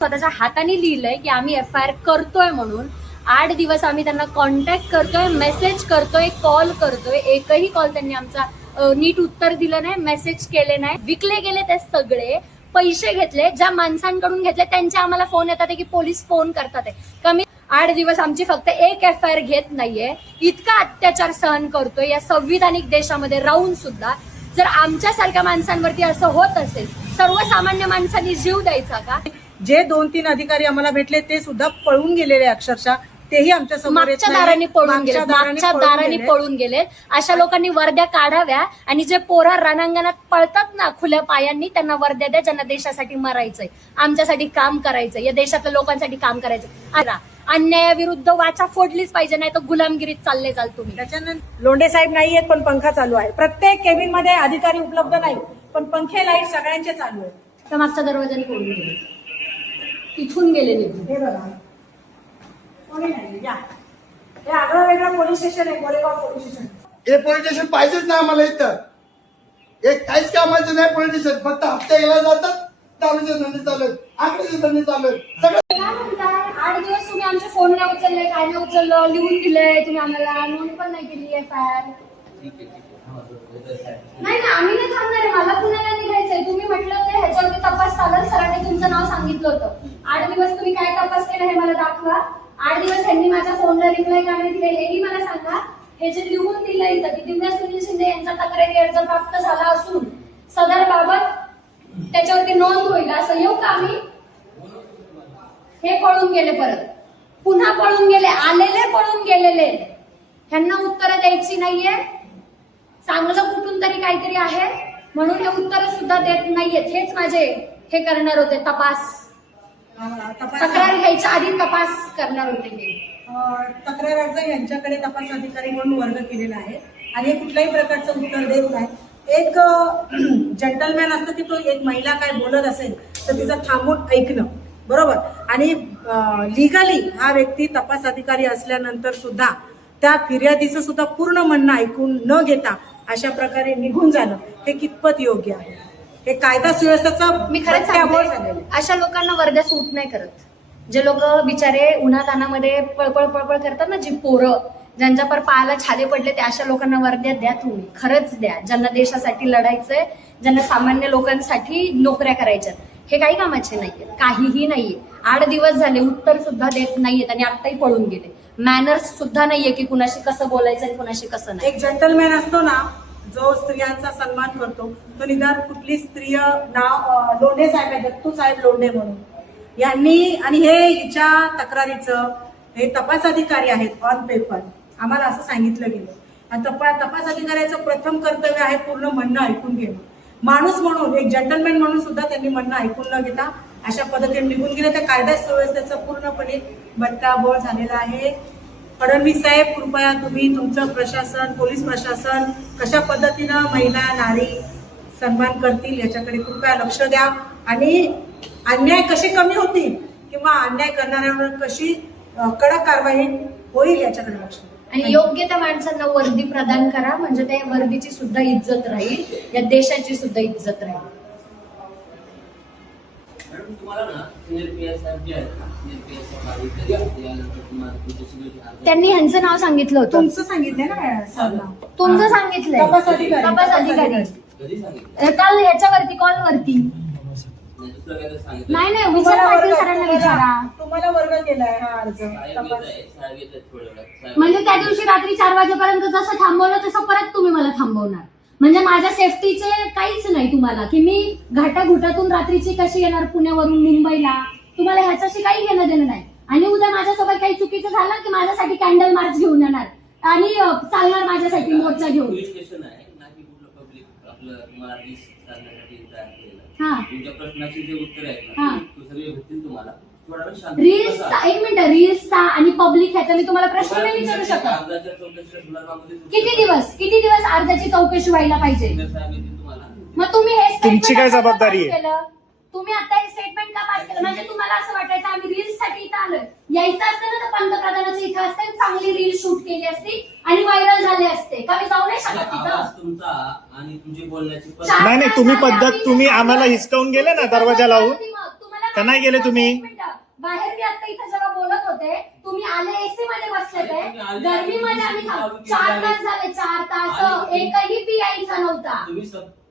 स्वतःच्या हाताने लिहिलंय की आम्ही FIR करतोय म्हणून. 8 दिवस आम्ही त्यांना कॉन्टॅक्ट करतोय, मेसेज करतोय, कॉल करतोय, एकही कॉल त्यांनी आमचा नीट उत्तर दिलं नाही, मेसेज केले नाही. विकले गेले ते सगळे, पैसे घेतले, ज्या माणसांकडून घेतले त्यांचे आम्हाला फोन येतात की पोलीस फोन करतात. कमी 8 दिवस आमची फक्त एक FIR घेत नाहीये. इतका अत्याचार सहन करतोय या संविधानिक देशामध्ये राहून सुद्धा. जर आमच्यासारख्या माणसांवरती असं होत असेल, सर्वसामान्य माणसांनी जीव द्यायचा का? जे 2-3 अधिकारी आम्हाला भेटले ते सुद्धा पळून गेलेले अक्षरशः, तेही आमच्या समोर मागच्या दाराने पळून गेले, मागच्या दाराने पळून गेले. अशा लोकांनी वर्द्या काढाव्या आणि जे पोरा रणांगणात पळतात ना खुल्या पायांनी, त्यांना वर्द्या द्या, ज्यांना देशासाठी मरायचंय, आमच्यासाठी काम करायचंय, या देशातल्या लोकांसाठी काम करायचंय. अन्यायाविरुद्ध वाचा फोडलीच पाहिजे, नाही तर गुलामगिरीत चालले जाल तुम्ही. त्याच्यानंतर लोंढे साहेब नाहीयेत पण पंखा चालू आहे. प्रत्येक केबिन मध्ये अधिकारी उपलब्ध नाही पण पंखे लाईट सगळ्यांचे चालू आहेत. तर मागच्या दरवाजाने पळून गेले, तिथून गेले निघून. हे बघा कोणी नाही. या हे आगळं वेगळं पोलीस स्टेशन आहे, गोरेगाव पोलीस स्टेशन. हे पोलीस स्टेशन पाहिजेच ना आम्हाला इथं. एक काहीच कामाचं नाही पोलीस स्टेशन, फक्त हप्ते घ्यायला जातात, दारूचे धंदे चालू आहेत, आकड्याचे धंदे चालू आहेत, सगळं. काय म्हणताय? 8 दिवस तुम्ही आमचे फोन नाही उचलले, काय नाही उचललं, लिहून दिलंय तुम्ही आम्हाला, नोंद पण नाही केली FIR. नाही ना, आम्ही नाही थांबणार आहे. मला पुण्याला निघायचंय. तुम्ही म्हटलं ते ह्याच्यावरती तपास चालेल, सरांनी तुमचं नाव सांगितलं होतं. 8 दिवस तुम्ही काय तपास केला हे मला दाखवा. 8 दिवस ह्यांनी माझ्या फोनला रिप्लाय का नाही दिले हेही मला सांगा. हे जे लिहून दिलं इथं की दिव्या सुनील शिंदे यांचा तक्रारी अर्ज प्राप्त झाला असून सदर बाबत त्याच्यावरती नोंद होईल, असं येऊ का आम्ही? हे पळून गेले, परत पुन्हा पळून गेले, आलेले पळून गेलेले. ह्यांना उत्तरं द्यायची नाहीये. चांगलं कुठून तरी काहीतरी आहे म्हणून हे उत्तर सुद्धा देत नाहीयेत. हेच माझे हे करणार होते, तपास, तक्रार घ्यायच्या आधी तपास करणार होते. हे तक्रार अर्ज यांच्याकडे तपास अधिकारी म्हणून वर्ग केलेला आहे आणि कुठल्याही प्रकारचं उत्तर देत नाही. एक जंटलमॅन असतं की तो एक महिला काय बोलत असेल तर तिचं थांबून ऐकणं, बरोबर. आणि लिगली हा व्यक्ती तपास अधिकारी असल्यानंतर सुद्धा त्या फिर्यादीचं सुद्धा पूर्ण म्हणणं ऐकून न घेता अशा प्रकारे निघून जाणं हे कितपत योग्य आहे? हे कायदा सुव्यवस्थेचा मी खरंच सांगते, अशा लोकांना वर्ध्या सूट नाही करत. जे लोक बिचारे उन्हातानामध्ये पळपळ पळपळ करतात ना, जी पोरं ज्यांच्या पर पायाला छाले पडले, ते अशा लोकांना वर्ध्यात द्या तुम्ही, खरंच द्या. ज्यांना देशासाठी लढायचंय, ज्यांना सामान्य लोकांसाठी नोकऱ्या करायच्या, हे काही कामाचे नाहीये, काहीही नाहीये. 8 दिवस झाले उत्तर सुद्धा देत नाहीयेत आणि आत्ताही पळून गेले. मॅनर्स सुद्धा नाहीये की कुणाशी कसं बोलायचं आणि कुणाशी कसं नाही. एक जंटलमॅन असतो ना जो स्त्रियांचा सन्मान करतो, तो निदान कुठली स्त्रिय नाव लोंढे साहेब आहे, दत्तू साहेब लोंढे म्हणून यांनी, आणि हे हिच्या तक्रारीचं हे तपास अधिकारी आहेत ऑन पेपर, आम्हाला असं सांगितलं गेलं. आणि तपास अधिकाऱ्याचं प्रथम कर्तव्य आहे पूर्ण म्हणणं ऐकून घेणं. माणूस म्हणून, एक जंटलमॅन म्हणून सुद्धा त्यांनी म्हणणं ऐकून न घेता अशा पद्धतीने निघून गेले. तर कायदा सुव्यवस्थेचा पूर्णपणे बट्टाबोळ झालेला आहे. फडणवीस साहेब, कृपया तुम्ही तुमचं प्रशासन, पोलीस प्रशासन कशा पद्धतीनं महिला नारी सन्मान करतील याच्याकडे कृपया लक्ष द्या आणि अन्याय कसे कमी होतील किंवा अन्याय करणाऱ्यांवर कशी कडक कारवाई होईल याच्याकडे लक्ष द्या. आणि योग्य त्या माणसांना वर्दी प्रदान करा, म्हणजे त्या वर्दीची सुद्धा इज्जत राहील, या देशाची सुद्धा इज्जत राहील. त्यांनी ह्यांचं नाव सांगितलं होतं. तुमचं सांगितलंय ना सरला? तुमचं सांगितलंय तपास अधिकारी. तपास अधिकारी काल याच्यावरती कॉलवरती. नाही नाही, विचारा पाटील सरांना, विचारा. तुम्हाला वर्ग केलाय हा अर्ज तपास. म्हणजे त्या दिवशी रात्री 4 वाजेपर्यंत जसं थांबवलं तसं परत तुम्ही मला थांबवणार. म्हणजे माझ्या सेफ्टीचे काहीच नाही तुम्हाला, की मी घाटाघुटातून रात्रीची कशी येणार पुण्यावरून मुंबईला, तुम्हाला ह्याच्याशी काही घेणं देणं नाही. आणि उद्या माझ्यासोबत काही चुकीचं झालं की माझ्यासाठी कॅन्डल मार्च घेऊन येणार आणि चालणार माझ्यासाठी मोर्चा घेऊन. रील्स, एक मिनिट, रील्सचा आणि पब्लिक ह्याचा मी तुम्हाला प्रश्न नाही विचारू शकत. किती दिवस अर्जाची चौकशी व्हायला पाहिजे? मग तुम्ही हे तुमची काय जबाबदारी आहे? तुम्ही आता हे स्टेटमेंट का पास केलं? म्हणजे तुम्हाला असं वाटायचं आम्ही रील्स साठी इथं आलोय? यायचं असतं ना तर पंतप्रधानाचं इथं असते, चांगली रील शूट केली असती आणि व्हायरल झाले असते. का मी जाऊ नाही शकत तिथं? नाही तुम्ही पद्धत, तुम्ही आम्हाला हिसकावून गेले ना दरवाजा लावून. तुम्हाला का नाही गेले तुम्ही? एक मिनिटं. बाहेर मी आता इथं जेव्हा बोलत होते तुम्ही आले एसी मध्ये बसले ते गर्मीमध्ये आम्ही 4 तास झाले 4 तास एकही पी यायचा नव्हता.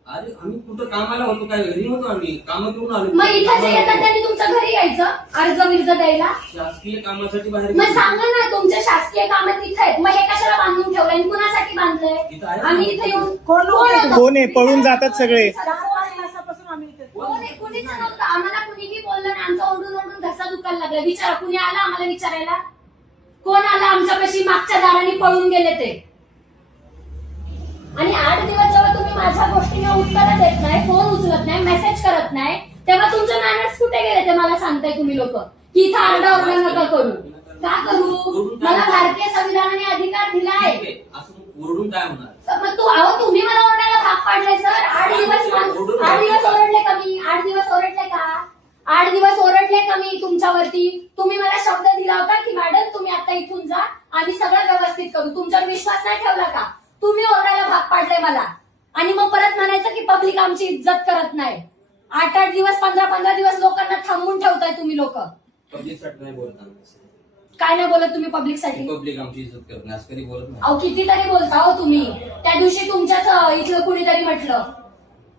अरे आम्ही कुठं कामाला होतो, काय घरी होतो आम्ही, काम करून आलो. मग इथं जे येतात त्यांनी तुमच्या घरी यायचं अर्ज विर्ज द्यायला. शासकीय कामासाठी बाहेर मग सांगा ना तुमच्या शासकीय कामं तिथे आहेत मग हे कशाला बांधून ठेवलंय आणि कुणासाठी बांधलंय? इथं आहे. आम्ही इथे येऊन कोण होतं? कोण आहे? पळून जातात सगळे. 4 तासापासून आम्ही इथे कोण आहे? कुणीच नव्हतं. आम्हाला कुणीही बोललं नाही. आमचा ओरडून ओरडून घसा दुखायला लागला. विचारा कुणी आला आम्हाला विचारायला? कोण आला आमच्यापाशी? मागच्या दाराने पळून गेले ते. आणि 8 दिवस जेव्हा तुम्ही माझ्या गोष्टींना उत्तर देत नाही, फोन उचलत नाही, मेसेज करत नाही, तेव्हा तुमचे मॅनर्स कुठे गेले ते मला सांगताय तुम्ही लोक की इथं आरडाओरडा नका करू. का करू? मला भारतीय संविधानाने अधिकार दिलाय. असं ओरडून काय होणार? मग तुम्ही मला ओरडायला भाग पाडलाय सर. 8 दिवस ओरडले का मी? 8 दिवस ओरडले का? 8 दिवस ओरडले का मी तुमच्यावरती? तुम्ही मला शब्द दिला होता की मॅडम तुम्ही आता इथून जा आम्ही सगळं व्यवस्थित करू. तुमच्यावर विश्वास नाही ठेवला का? तुम्ही ओरडायला भाग पाडले मला आणि मग परत म्हणायचं की पब्लिक आमची इज्जत करत नाही. 8-8 दिवस 15-15 दिवस लोकांना थांबून ठेवताय तुम्ही लोक. पब्लिकसाठी नाही बोलत आम्ही. काय नाही बोलत तुम्ही पब्लिकसाठी? पब्लिक आमची इज्जत करत नाही असं कधी बोलत नाही. अहो कितीतरी बोलता हो तुम्ही. त्या दिवशी तुमच्याच इथलं कुणीतरी म्हटलं.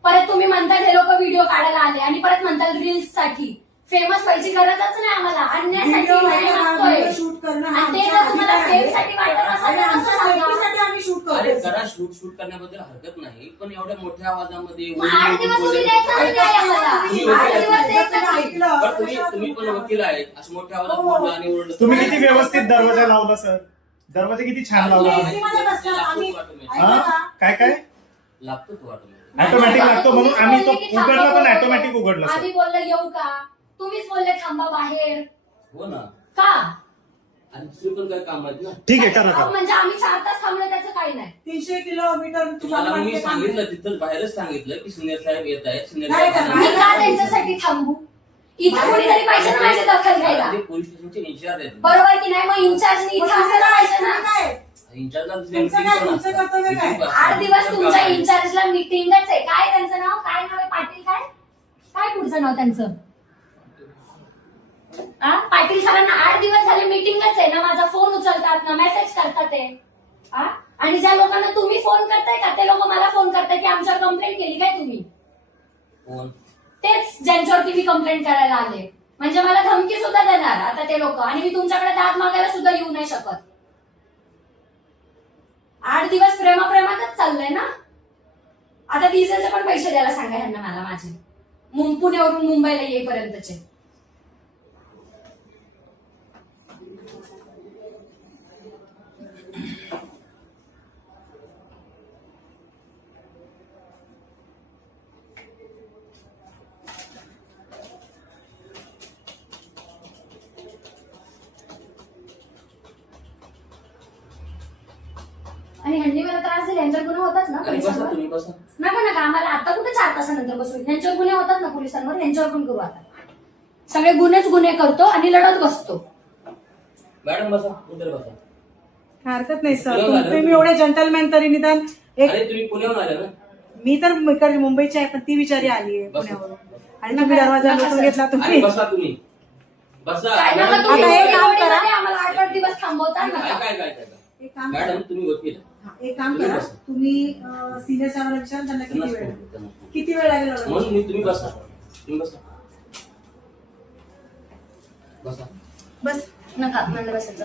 परत तुम्ही म्हणतात हे लोक व्हिडिओ काढायला आले आणि परत म्हणतात रील्स साठी. फेमस व्हायची गरजच नाही आम्हाला. अन्यायासाठी न्याय मागतोय. शूट करणं आणि ते जर तुम्हाला सेफसाठी वाटत असेल तर असं सांगा. आम्ही शूट अरे करतो. जरा शूट करण्याबद्दल हरकत नाही, पण एवढ्या मोठ्या आवाजामध्ये मग 8 दिवस तुम्ही द्यायचं नाही न्याय आम्हाला. 8 दिवस द्यायचं नाही. पण तुम्ही पण वकील आहेत, असं मोठ्या आवाजात बोललं आणि ओरडलं. तुम्ही किती व्यवस्थित दरवाजा लावला सर. दरवाजा किती छान लावला AC तुम्ही. मध्ये बसला आम्ही. हा? काय काय लागतो तो वाटून. ऑटोमॅटिक लागतो म्हणून आम्ही तो उघडला पण ऑटोमॅटिक उघडला सर. आम्ही बोललो येऊ का? तुम्हीच बोलले थांबा बाहेर. हो ना. का? आणि दुसरी पण काय काम आहेत ना. ठीक आहे करा करा. म्हणजे आम्ही 4 तास थांबलो त्याचं काही नाही. 300 किलोमीटर तुम्हाला मी सांगितलं तिथं बाहेरच सांगितलं की सिनियर साहेब येत आहेत. सिनियर नाही का? मी का त्यांच्यासाठी थांबू? इथं कोणीतरी पाहिजे ना माझी दखल घ्यायला. पोलीस स्टेशनचे इन्चार्ज आहेत. बरोबर की नाही? मग इन्चार्जनी इथं असायला पाहिजे ना. काय इन्चार्जला तुमचं कर्तव्य काय? 8 दिवस तुमच्या इन्चार्जला मीटिंगच आहे. काय त्यांचं नाव? काय नाव आहे? पाटील काय? काय पुढचं नाव त्यांचं? पाटील सरांना 8 दिवस झाले मीटिंगच आहे ना. माझा फोन उचलतात ना मेसेज करतात ते. आणि ज्या लोकांना तुम्ही फोन करताय का ते लोक मला फोन करताय की आमच्यावर कंप्लेंट केली काय तुम्ही? कोण? तेच ज्यांच्यावरती मी कंप्लेंट करायला आले. म्हणजे मला धमकी सुद्धा देणार आता ते लोक. आणि मी तुमच्याकडे दाद मागायला सुद्धा येऊ नाही शकत. 8 दिवस प्रेमाप्रेमातच चाललंय ना. आता डिझेलचे पण पैसे द्यायला सांगा ह्यांना मला माझे. पुण्यावरून मुंबईला येईपर्यंतचे. आणि ह्यांनी मला त्रास दिला. यांच्यावर गुन्हे होतात ना अरे बसा पोलिसांवर? तुम्ही बसा. नका नका आम्हाला आता कुठे 4 तासानंतर बसू. यांच्यावर गुन्हे होतात ना पोलिसांवर. यांच्यावर पण करू आता. सगळे गुन्हेच गुन्हे करतो आणि लढत बसतो. मॅडम बसा, उतर बसा. हरकत नाही सर. तुम्ही एवढे जंटलमॅन तरी निदान एक. अरे तुम्ही पुण्याहून आले ना. मी तर इकडे मुंबईची आहे पण ती विचारी आली आहे बसा. पुण्यावरून. आणि तुम्ही दरवाजा लुटून घेतला अरे तुम्ही. बसा तुम्ही बसा. काय नका मॅडम, तुम्ही आता एक काम एवढी करा. मध्ये आम्हाला 8-8 दिवस थांबवता काय नका. काय काय काय एक काम करा. मॅडम तुम्ही वकील आहे. एक काम तुम्ही करा. बसा. तुम्ही सिनियर साहेबांना विचारा त्यांना किती त्यांनाच वेळ फोन लागेल. करतो. किती वेळ लागेल एवढा? म्हणून मी तुम्ही बसा. तुम्ही बसा बसा. बस. नका म्हणलं बसायचं.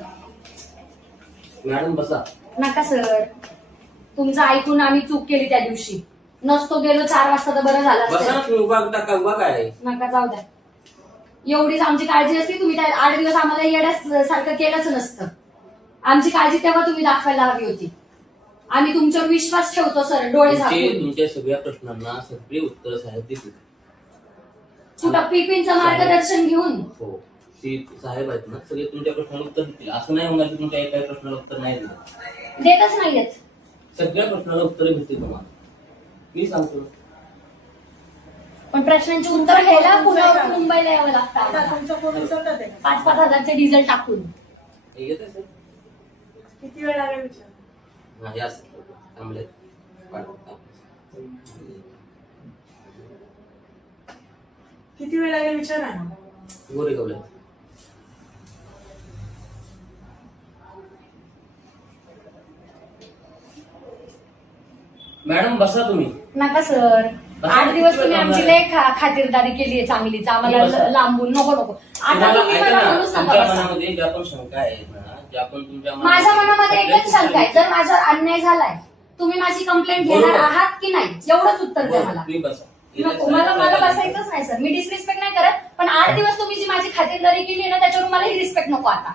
मॅडम बसा. नका सर. तुमचं ऐकून आम्ही चूक केली त्या दिवशी. नसतो गेलो 4 वाजता तर बरं झालं बसा ना असतं. तुम्ही. उभा टाका. उभा काय? नका जाऊ द्या. एवढीच आमची काळजी असती तुम्ही त्या 8 दिवस आम्हाला येण्यासारखं केलंच नसतं. आमची काळजी तेव्हा तुम्ही दाखवायला हवी होती. आम्ही तुमच्यावर विश्वास ठेवतो सर डोळे झाकून. तुमच्या सगळ्या प्रश्नांना सगळे उत्तर साहेब देतील. कुठं पिपिनचं मार्गदर्शन घेऊन. हो ते साहेब आहेत ना सगळे तुमच्या प्रश्नाला उत्तर देतील. असं नाही होणार की तुमच्या एका प्रश्नाला उत्तर नाही देणार. देतच नाहीयेत. सगळ्या प्रश्नाला उत्तर भेटतील तुम्हाला. मी सांगतो. पण प्रश्नांची उत्तर घ्यायला पुण्यावरून मुंबईला यावं लागतं आता आम्हाला. तुमचा फोन उचलतात आहे का? 5-5 हजारचे डिझेल टाकून. हे येत आहे किती वेळ लागेल विचार. माझे असं थांबले. किती वेळ लागेल विचारा ना. गोरेगावला. मॅडम बसा तुम्ही. नका सर, 8 दिवस तुम्ही आमची लय खातिरदारी केली आहे चांगलीच, आम्हाला लांबून. नको नको, आता तुम्हाला तुम्ही ऐका मला ना, म्हणूच नका तुमच्या बसा. मनामध्ये ज्या पण शंका आहेत ना, ज्या पण तुमच्या माझ्या मनामध्ये एकच शंका आहे, जर माझ्यावर अन्याय झालाय तुम्ही माझी कंप्लेंट घेणार बरोबर. आहात की नाही, एवढंच उत्तर द्या मला. तुम्ही बसा. नको, मला बसायचंच नाही सर. मी डिसरिस्पेक्ट नाही करत, पण 8 दिवस तुम्ही जी माझी खातिरदारी केली आहे ना, त्याच्यावर मला ही रिस्पेक्ट नको आता.